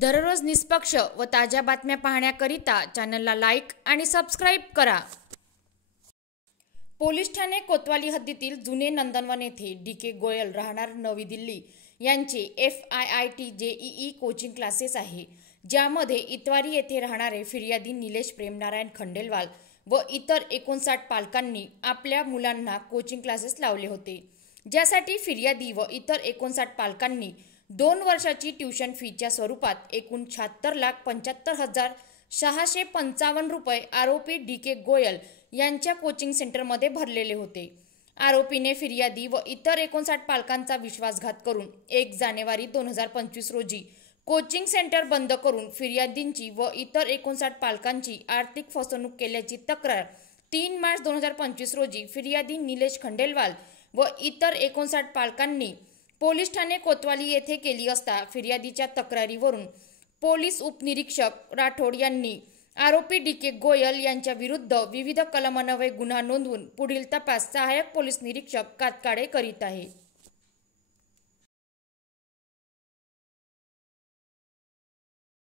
दररोज निष्पक्ष व ताज्या बातम्या पाहण्याकरिता चॅनलला लाईक आणि सबस्क्राईब करा। पोलीस ठाणे कोतवाली हद्दीतील जुने नंदनवन येथे डी.के. गोयल राहणार नवी दिल्ली यांचे FIIT JEE कोचिंग क्लासेस आहे, ज्यामध्ये इतवारी येथे राहणारे फिर्यादी निलेश प्रेमनारायण खंडेलवाल व इतर 59 पालकांनी आपल्या मुलांना कोचिंग क्लासेस लावले होते, ज्यासाठी फिर्यादी व इतर 59 पालकांनी 2 वर्षाची ट्यूशन फीच्या स्वरूपात एकूण 76,75,655 रुपये आरोपी डी.के. गोयल यांच्या कोचिंग सेंटरमध्ये भरलेले होते। आरोपीने फिर्यादी व इतर 59 पालकांचा विश्वासघात करून 1 जानेवारी 2025 रोजी कोचिंग सेंटर बंद करून फिर्यादींची व इतर 59 पालकांची आर्थिक फसवणूक केल्याची तक्रार 3 मार्च 2025 रोजी फिर्यादी निलेश खंडेलवाल व इतर 59 पालकांनी पोलीस ठाणे कोतवाली येथे केली असता फिर्यादीच्या तक्रारीवरून पोलीस उपनिरीक्षक राठोड यांनी आरोपी डी.के. गोयल यांच्या विरुद्ध विविध कलमान्वये गुन्हा नोंदवून पुढील तपास सहाय्यक पोलीस निरीक्षक कातकाडे करीत आहे।